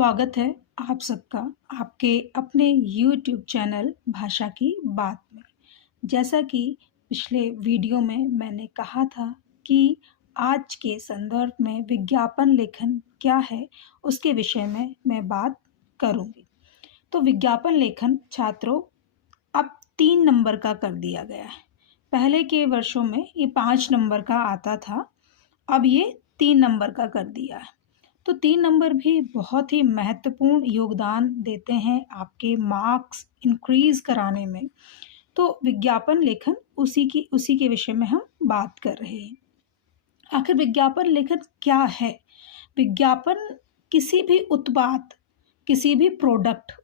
स्वागत है आप सबका आपके अपने यूट्यूब चैनल भाषा की बात में। जैसा कि पिछले वीडियो में मैंने कहा था कि आज के संदर्भ में विज्ञापन लेखन क्या है, उसके विषय में मैं बात करूँगी। तो विज्ञापन लेखन छात्रों अब 3 नंबर का कर दिया गया है। पहले के वर्षों में ये 5 नंबर का आता था, अब ये 3 नंबर का कर दिया है। तो 3 नंबर भी बहुत ही महत्वपूर्ण योगदान देते हैं आपके मार्क्स इंक्रीज़ कराने में। तो विज्ञापन लेखन उसी के विषय में हम बात कर रहे हैं। आखिर विज्ञापन लेखन क्या है? विज्ञापन किसी भी उत्पाद, किसी भी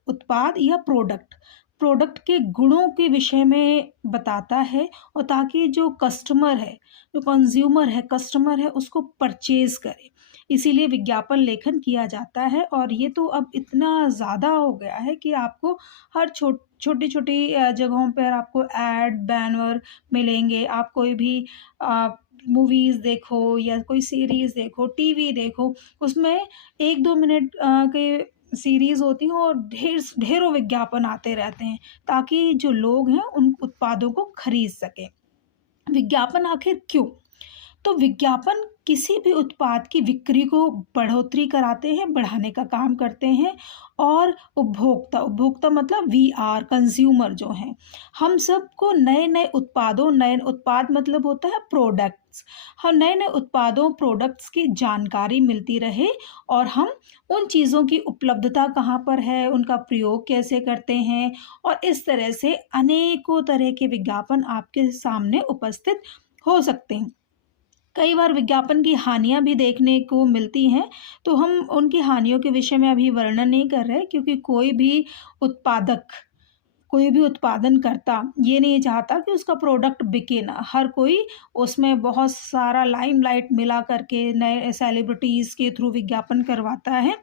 उत्पाद या प्रोडक्ट के गुणों के विषय में बताता है और ताकि जो कस्टमर है, जो कस्टमर है उसको परचेज़ करे। इसीलिए विज्ञापन लेखन किया जाता है और ये तो अब इतना ज़्यादा हो गया है कि आपको हर छोटी-छोटी जगहों पर आपको ऐड, बैनर मिलेंगे। आप कोई भी मूवीज़ देखो या कोई सीरीज़ देखो, टीवी देखो, उसमें 1-2 मिनट के सीरीज़ होती हैं और ढेरों विज्ञापन आते रहते हैं, ताकि जो लोग हैं उन उत्पादों को खरीद सकें। विज्ञापन आखिर क्यों? तो विज्ञापन किसी भी उत्पाद की बिक्री को बढ़ोतरी कराते हैं, बढ़ाने का काम करते हैं और उपभोक्ता मतलब वी आर कंज्यूमर जो हैं, हम सबको नए उत्पाद मतलब होता है प्रोडक्ट्स। हम नए-नए उत्पादों, प्रोडक्ट्स की जानकारी मिलती रहे और हम उन चीज़ों की उपलब्धता कहाँ पर है, उनका प्रयोग कैसे करते हैं और इस तरह से अनेकों तरह के विज्ञापन आपके सामने उपस्थित हो सकते हैं। कई बार विज्ञापन की हानियाँ भी देखने को मिलती हैं, तो हम उनकी हानियों के विषय में अभी वर्णन नहीं कर रहे क्योंकि कोई भी उत्पादन करता ये नहीं चाहता कि उसका प्रोडक्ट बिके ना। हर कोई उसमें बहुत सारा लाइमलाइट मिला करके नए सेलिब्रिटीज़ के थ्रू विज्ञापन करवाता है,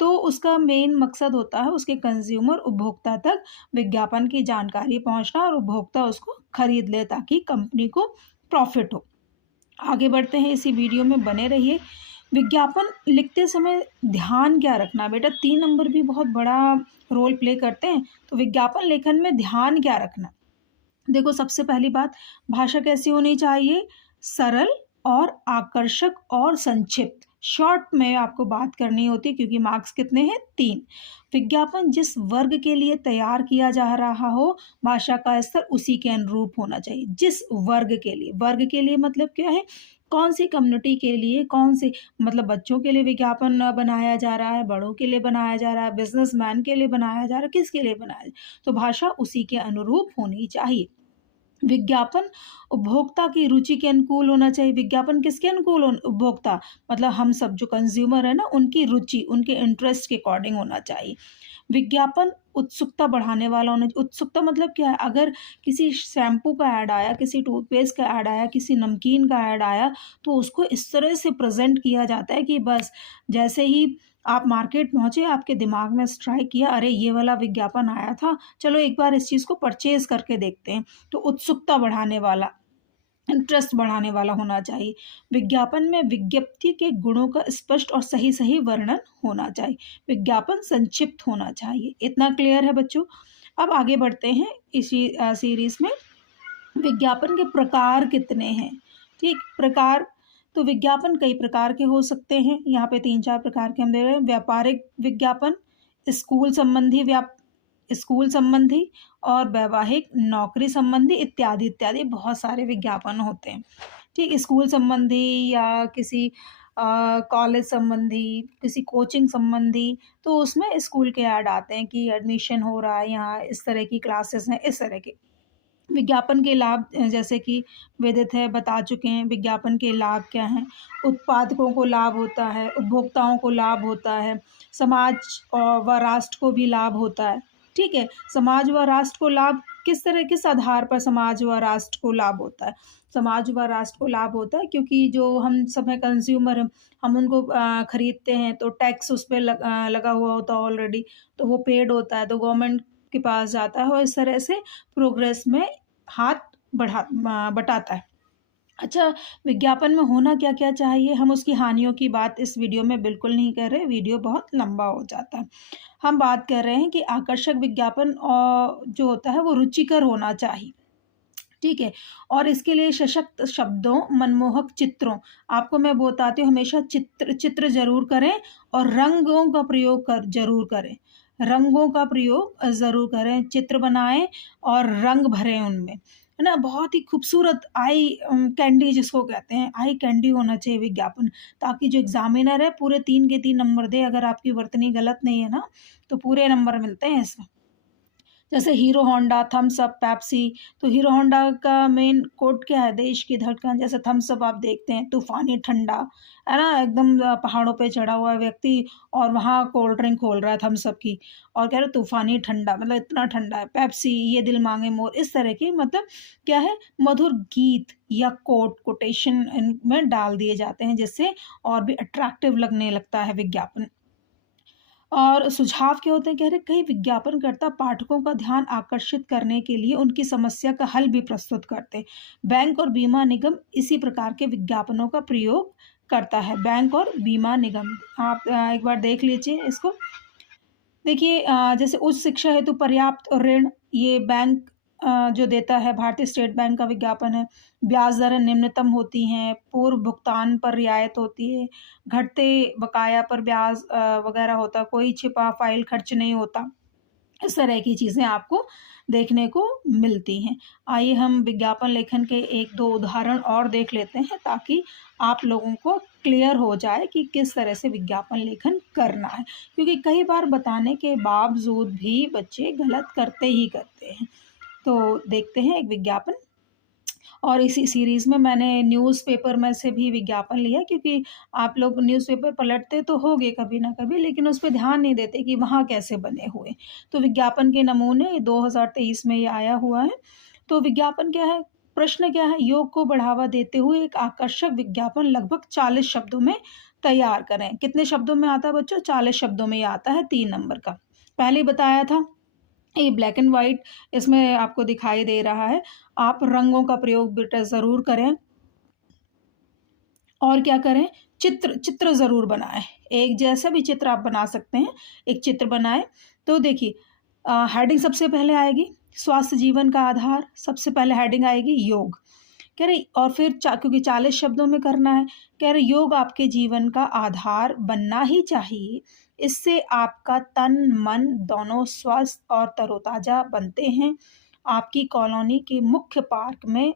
तो उसका मेन मकसद होता है उसके कंज़्यूमर उपभोक्ता तक विज्ञापन की जानकारी पहुँचना और उपभोक्ता उसको खरीद ले ताकि कंपनी को प्रॉफ़िट हो। आगे बढ़ते हैं, इसी वीडियो में बने रहिए। विज्ञापन लिखते समय ध्यान क्या रखना? बेटा 3 नंबर भी बहुत बड़ा रोल प्ले करते हैं, तो विज्ञापन लेखन में ध्यान क्या रखना? देखो सबसे पहली बात, भाषा कैसी होनी चाहिए? सरल और आकर्षक और संक्षिप्त। शॉर्ट में आपको बात करनी होती है क्योंकि मार्क्स कितने हैं? 3। विज्ञापन जिस वर्ग के लिए तैयार किया जा रहा हो, भाषा का स्तर उसी के अनुरूप होना चाहिए। जिस वर्ग के लिए मतलब क्या है? कौन-सी कम्युनिटी के लिए, कौन से मतलब बच्चों के लिए विज्ञापन बनाया जा रहा है, बड़ों के लिए बनाया जा रहा है, बिज़नेसमैन के लिए बनाया जा रहा है, किसके लिए बनाया तो भाषा उसी के अनुरूप होनी चाहिए। विज्ञापन उपभोक्ता की रुचि के अनुकूल होना चाहिए। विज्ञापन किसके अनुकूल उपभोक्ता मतलब हम सब जो कंज्यूमर है ना, उनकी रुचि, उनके इंटरेस्ट के अकॉर्डिंग होना चाहिए। विज्ञापन उत्सुकता बढ़ाने वाला होना उत्सुकता मतलब क्या है? अगर किसी शैम्पू का ऐड आया, किसी टूथपेस्ट का ऐड आया, किसी नमकीन का ऐड आया, तो उसको इस तरह से प्रेज़ेंट किया जाता है कि बस जैसे ही आप मार्केट पहुँचे, आपके दिमाग में स्ट्राइक किया, अरे! ये वाला विज्ञापन आया था, चलो एक बार इस चीज़ को परचेज़ करके देखते हैं। तो उत्सुकता बढ़ाने वाला, इंटरेस्ट बढ़ाने वाला होना चाहिए। विज्ञापन में विज्ञप्ति के गुणों का स्पष्ट और सही-सही वर्णन होना चाहिए। विज्ञापन संक्षिप्त होना चाहिए। इतना क्लियर है बच्चों? अब आगे बढ़ते हैं इसी सीरीज़ में। विज्ञापन के प्रकार कितने हैं? ठीक, प्रकार तो विज्ञापन कई प्रकार के हो सकते हैं। यहाँ पे 3-4 प्रकार के हम दे रहे हैं। व्यापारिक विज्ञापन, स्कूल संबंधी स्कूल संबंधी और वैवाहिक, नौकरी संबंधी इत्यादि बहुत सारे विज्ञापन होते हैं। ठीक, स्कूल संबंधी या किसी कॉलेज संबंधी, किसी कोचिंग संबंधी, तो उसमें स्कूल के ऐड आते हैं कि एडमिशन हो रहा है यहाँ, इस तरह की क्लासेस हैं, इस तरह के। विज्ञापन के लाभ जैसे कि विदित है, बता चुके हैं विज्ञापन के लाभ क्या हैं। उत्पादकों को लाभ होता है, उपभोक्ताओं को लाभ होता है, समाज व राष्ट्र को भी लाभ होता है। ठीक है? समाज व राष्ट्र को लाभ किस आधार पर समाज व राष्ट्र को लाभ होता है? समाज व राष्ट्र को लाभ होता है क्योंकि जो हम सब हैं कंज़्यूमर हैं, हम उनको खरीदते हैं तो टैक्स उस पे लगा हुआ होता है ऑलरेडी, तो वो पेड होता है, तो गवर्नमेंट के पास जाता है और इस तरह से प्रोग्रेस में हाथ बटाता है। अच्छा, विज्ञापन में होना क्या-क्या चाहिए, हम उसकी हानियों की बात इस वीडियो में बिल्कुल नहीं कर रहे, वीडियो बहुत लंबा हो जाता है। हम बात कर रहे हैं कि आकर्षक विज्ञापन जो होता है वो रुचिकर होना चाहिए, ठीक है? और इसके लिए सशक्त शब्दों, मनमोहक चित्रों, आपको मैं बताती हूँ हमेशा चित्र चित्र ज़रूर करें और रंगों का प्रयोग ज़रूर करें। रंगों का प्रयोग ज़रूर करें, चित्र बनाएँ और रंग भरें उनमें, है ना? बहुत ही खूबसूरत कैंडी जिसको कहते हैं, आई कैंडी होना चाहिए विज्ञापन, ताकि जो एग्ज़ामिनर है पूरे 3 के 3 नंबर दे, अगर आपकी वर्तनी गलत नहीं है ना, तो पूरे नंबर मिलते हैं इसमें। जैसे Hero Honda, Thums Up, Pepsi, तो हीरो होंडा का मेन कोट क्या है? देश की धड़कन। जैसे थम्स अप आप देखते हैं, तूफ़ानी ठंडा, है ना? एकदम पहाड़ों पे चढ़ा हुआ व्यक्ति और वहाँ कोल्ड ड्रिंक खोल रहा है थम्स अप की और कह रहा है तूफ़ानी ठंडा, मतलब इतना ठंडा है। पेप्सी, ये दिल माँगे मोर, इस तरह की मतलब क्या है? मधुर गीत या कोटेशन इनमें डाल दिए जाते हैं, जिससे और भी अट्रैक्टिव लगने लगता है विज्ञापन। और सुझाव क्या होते हैं, कह रहे कई विज्ञापनकर्ता पाठकों का ध्यान आकर्षित करने के लिए उनकी समस्या का हल भी प्रस्तुत करते हैं। बैंक और बीमा निगम इसी प्रकार के विज्ञापनों का प्रयोग करता है। बैंक और बीमा निगम, आप एक बार देख लीजिए इसको। देखिए जैसे उच्च शिक्षा हेतु पर्याप्त ऋण, ये बैंक जो देता है, भारतीय स्टेट बैंक का विज्ञापन है। ब्याज दरें निम्नतम होती हैं, पूर्व भुगतान पर रियायत होती है, घटते बकाया पर ब्याज वगैरह होता है, कोई छिपा फ़ाइल खर्च नहीं होता। इस तरह की चीज़ें आपको देखने को मिलती हैं। आइए हम विज्ञापन लेखन के 1-2 उदाहरण और देख लेते हैं, ताकि आप लोगों को क्लियर हो जाए कि किस तरह से विज्ञापन लेखन करना है। क्योंकि कई बार बताने के बावजूद भी बच्चे गलत करते ही करते हैं। तो देखते हैं एक विज्ञापन। और इसी सीरीज़ में मैंने न्यूज़पेपर में से भी विज्ञापन लिया, क्योंकि आप लोग न्यूज़पेपर पलटते तो होंगे कभी ना कभी, लेकिन उस पे ध्यान नहीं देते कि वहाँ कैसे बने हुए। तो विज्ञापन के नमूने 2023 में ये आया हुआ है। तो विज्ञापन क्या है? प्रश्न क्या है? योग को बढ़ावा देते हुए एक आकर्षक विज्ञापन लगभग 40 शब्दों में तैयार करें। कितने शब्दों में आता है बच्चों? 40 शब्दों में ये आता है, 3 नंबर का। पहले ही बताया था। ये ब्लैक एंड व्हाइट इसमें आपको दिखाई दे रहा है। आप रंगों का प्रयोग बेटा ज़रूर करें और क्या करें, चित्र चित्र ज़रूर बनाएँ। एक जैसा भी चित्र आप बना सकते हैं, एक चित्र बनाएँ। तो देखिए हेडिंग सबसे पहले आएगी, स्वास्थ्य जीवन का आधार, सबसे पहले हेडिंग आएगी योग। कह रही और फिर क्योंकि 40 शब्दों में करना है, कह रहे योग आपके जीवन का आधार बनना ही चाहिए। इससे आपका तन, मन दोनों स्वस्थ और तरोताज़ा बनते हैं। आपकी कॉलोनी के मुख्य पार्क में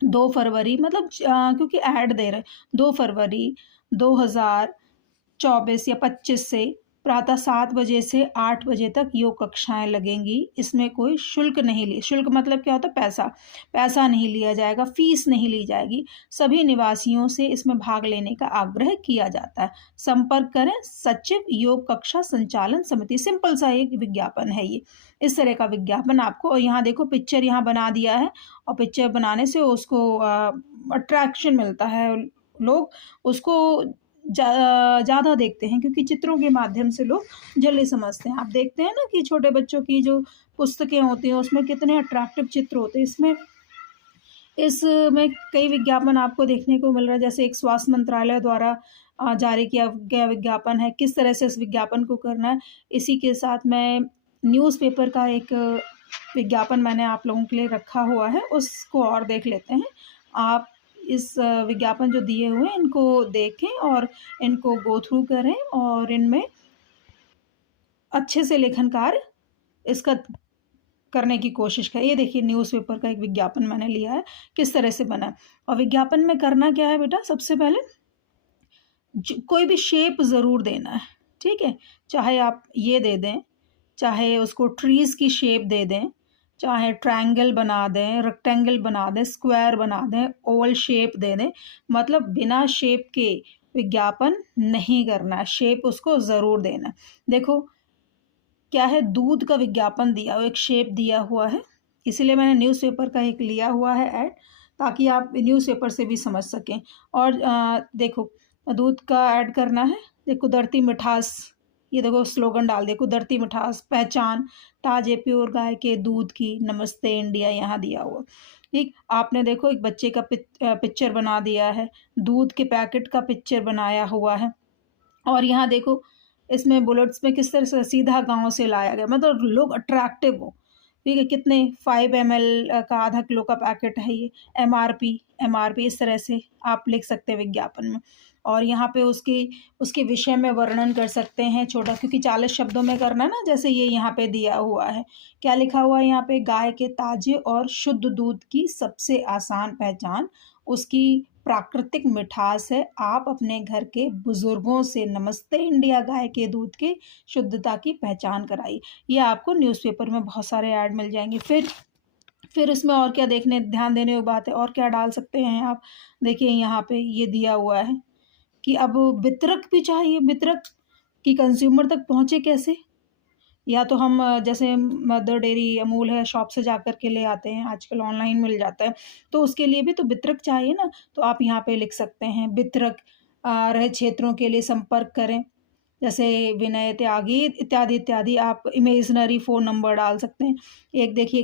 2 फरवरी मतलब क्योंकि ऐड दे रहे हैं, 2 फरवरी 2024 या 25 से प्रातः 7 बजे से 8 बजे तक योग कक्षाएँ लगेंगी। इसमें कोई शुल्क नहीं ली, शुल्क मतलब क्या होता है? पैसा। पैसा नहीं लिया जाएगा, फ़ीस नहीं ली जाएगी। सभी निवासियों से इसमें भाग लेने का आग्रह किया जाता है। संपर्क करें सचिव योग कक्षा संचालन समिति। सिंपल सा एक विज्ञापन है ये। इस तरह का विज्ञापन आपको, और यहाँ देखो पिक्चर यहाँ बना दिया है और पिक्चर बनाने से उसको अट्रैक्शन मिलता है। लोग उसको ज़्यादा देखते हैं, क्योंकि चित्रों के माध्यम से लोग जल्दी समझते हैं। आप देखते हैं ना कि छोटे बच्चों की जो पुस्तकें होती हैं उसमें कितने अट्रैक्टिव चित्र होते हैं। इसमें कई विज्ञापन आपको देखने को मिल रहा है, जैसे एक स्वास्थ्य मंत्रालय द्वारा जारी किया गया विज्ञापन है, किस तरह से इस विज्ञापन को करना है। इसी के साथ मैं न्यूज़पेपर का एक विज्ञापन मैंने आप लोगों के लिए रखा हुआ है, उसको और देख लेते हैं। आप इस विज्ञापन जो दिए हुए हैं इनको देखें और इनको गो थ्रू करें और इनमें अच्छे से लेखन कार्य इसका करने की कोशिश करें। ये देखिए न्यूज़पेपर का एक विज्ञापन मैंने लिया है, किस तरह से बना है। और विज्ञापन में करना क्या है बेटा, सबसे पहले कोई भी शेप ज़रूर देना है, ठीक है? चाहे आप ये दे दें, चाहे उसको ट्रीज़ की शेप दे दें, चाहे ट्रायंगल बना दें, रेक्टेंगल बना दें, स्क्वायर बना दें, ओवल शेप दे दें, मतलब बिना शेप के विज्ञापन नहीं करना है, शेप उसको ज़रूर देना है। देखो क्या है, दूध का विज्ञापन दिया हुआ, एक शेप दिया हुआ है, इसीलिए मैंने न्यूज़पेपर का एक लिया हुआ है ऐड, ताकि आप न्यूज़पेपर से भी समझ सकें। और देखो दूध का ऐड करना है, देखो कुदरती मिठास, ये देखो स्लोगन डाल दिया, कुदरती मिठास, पहचान ताजे प्योर गाय के दूध की, नमस्ते इंडिया यहाँ दिया हुआ। ठीक, आपने देखो एक बच्चे का पिक्चर बना दिया है, दूध के पैकेट का पिक्चर बनाया हुआ है और यहाँ देखो इसमें बुलेट्स में किस तरह से सीधा गाँव से लाया गया, मतलब लोग अट्रैक्टिव हो, ठीक है? कितने 5 एमएल का आधा किलो का पैकेट है ये, एमआरपी एमआरपी इस तरह से आप लिख सकते हैं विज्ञापन में और यहाँ पे उसके विषय में वर्णन कर सकते हैं छोटा, क्योंकि 40 शब्दों में करना है ना, जैसे ये यहाँ पे दिया हुआ है। क्या लिखा हुआ है यहाँ पे? गाय के ताजे और शुद्ध दूध की सबसे आसान पहचान उसकी प्राकृतिक मिठास है। आप अपने घर के बुजुर्गों से नमस्ते इंडिया गाय के दूध की शुद्धता की पहचान कराइए। ये आपको न्यूज़पेपर में बहुत सारे ऐड मिल जाएंगे। फिर इसमें और क्या देखने ध्यान देने की बात है, और क्या डाल सकते हैं आप? देखिए यहाँ पे ये दिया हुआ है कि अब वितरक भी चाहिए, वितरक कि कंज्यूमर तक पहुँचे कैसे? या तो हम जैसे मदर डेयरी, अमूल है, शॉप से जाकर के ले आते हैं, आजकल ऑनलाइन मिल जाता है, तो उसके लिए भी तो वितरक चाहिए ना, तो आप यहाँ पे लिख सकते हैं वितरक रहे क्षेत्रों के लिए संपर्क करें, जैसे विनय त्यागी इत्यादि इत्यादि। आप इमेजिनरी फ़ोन नंबर डाल सकते हैं। एक देखिए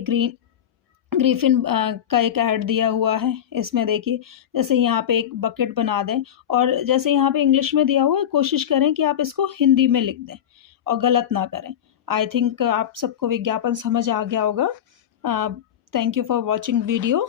ग्रिफ़िन का एक ऐड दिया हुआ है, इसमें देखिए जैसे यहाँ पे एक बकेट बना दें और जैसे यहाँ पे इंग्लिश में दिया हुआ है, कोशिश करें कि आप इसको हिंदी में लिख दें और गलत ना करें। आई थिंक आप सबको विज्ञापन समझ आ गया होगा। Thank you for watching video.